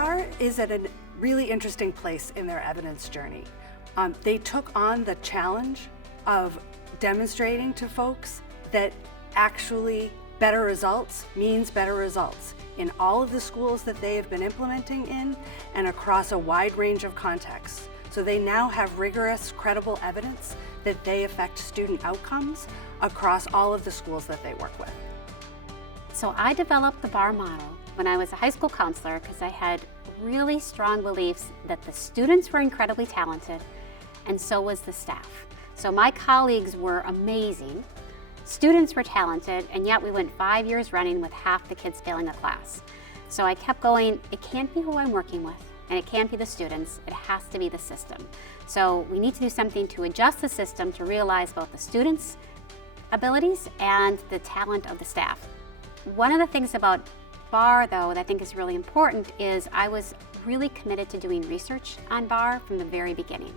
BARR is at a really interesting place in their evidence journey. They took on the challenge of demonstrating to folks that actually better results means better results in all of the schools that they have been implementing in and across a wide range of contexts. So they now have rigorous, credible evidence that they affect student outcomes across all of the schools that they work with. So I developed the BARR model when I was a high school counselor because I had really strong beliefs that the students were incredibly talented and so was the staff. So my colleagues were amazing, students were talented, and yet we went 5 years running with half the kids failing a class. So I kept going, it can't be who I'm working with, and it can't be the students, it has to be the system. So we need to do something to adjust the system to realize both the students' abilities and the talent of the staff. One of the things about BARR, though, that I think is really important is I was really committed to doing research on BARR from the very beginning,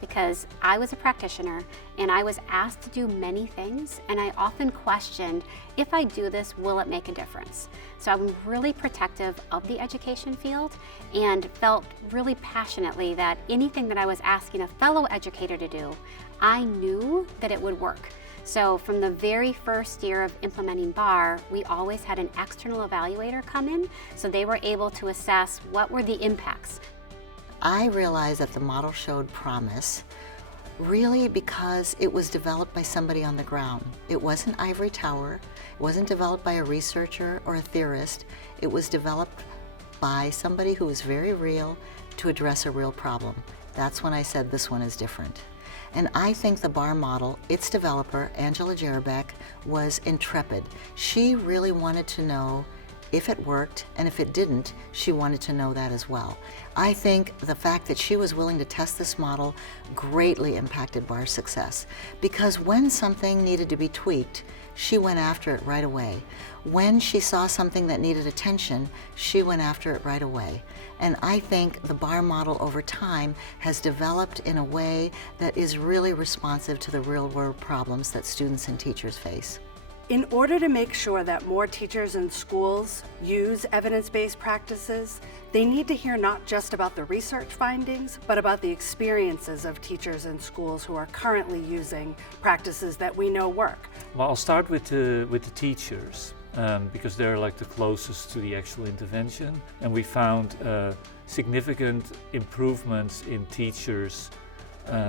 because I was a practitioner and I was asked to do many things, and I often questioned, if I do this, will it make a difference? So I'm really protective of the education field and felt really passionately that anything that I was asking a fellow educator to do, I knew that it would work. So from the very first year of implementing BARR, we always had an external evaluator come in, so they were able to assess what were the impacts. I realized that the model showed promise really because it was developed by somebody on the ground. It wasn't ivory tower, it wasn't developed by a researcher or a theorist, it was developed by somebody who was very real to address a real problem. That's when I said this one is different. And I think the BARR model, its developer, Angela Jerabek, was intrepid. She really wanted to know if it worked, and if it didn't, she wanted to know that as well. I think the fact that she was willing to test this model greatly impacted BARR's success, because when something needed to be tweaked, she went after it right away. When she saw something that needed attention, she went after it right away. And I think the BARR model over time has developed in a way that is really responsive to the real-world problems that students and teachers face. In order to make sure that more teachers and schools use evidence-based practices, they need to hear not just about the research findings, but about the experiences of teachers and schools who are currently using practices that we know work. Well, I'll start with the teachers, because they're like the closest to the actual intervention. And we found significant improvements in teachers'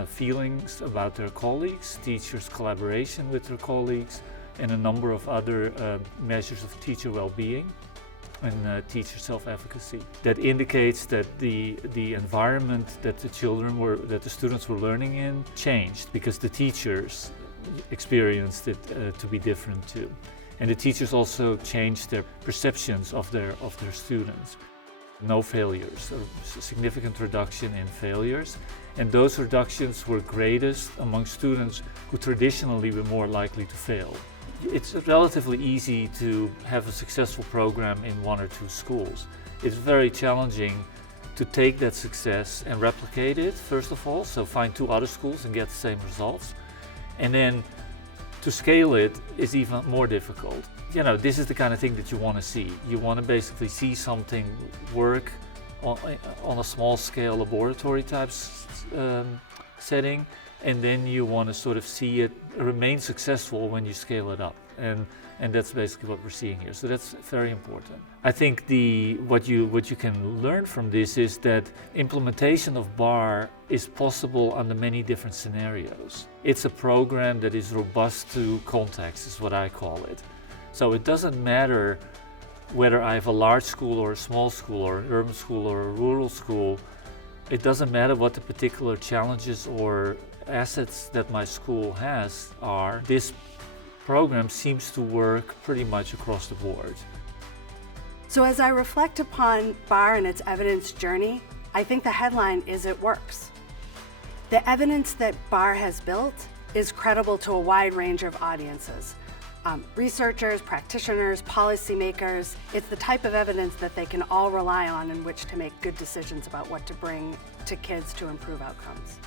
feelings about their colleagues, teachers' collaboration with their colleagues, and a number of other measures of teacher well-being and teacher self-efficacy. That indicates that the environment that the students were learning in changed, because the teachers experienced it to be different too. And the teachers also changed their perceptions of their students. No failures, a significant reduction in failures. And those reductions were greatest among students who traditionally were more likely to fail. It's relatively easy to have a successful program in 1 or 2 schools. It's very challenging to take that success and replicate it, first of all, so find 2 other schools and get the same results. And then to scale it is even more difficult. You know, this is the kind of thing that you want to see. You want to basically see something work on a small scale laboratory type setting, and then you want to sort of see it remain successful when you scale it up. And that's basically what we're seeing here. So that's very important. I think what you can learn from this is that implementation of BARR is possible under many different scenarios. It's a program that is robust to context, is what I call it. So it doesn't matter whether I have a large school or a small school or an urban school or a rural school. It doesn't matter what the particular challenges or assets that my school has are. This program seems to work pretty much across the board. So as I reflect upon BARR and its evidence journey, I think the headline is it works. The evidence that BARR has built is credible to a wide range of audiences. Researchers, practitioners, policymakers. It's the type of evidence that they can all rely on in which to make good decisions about what to bring to kids to improve outcomes.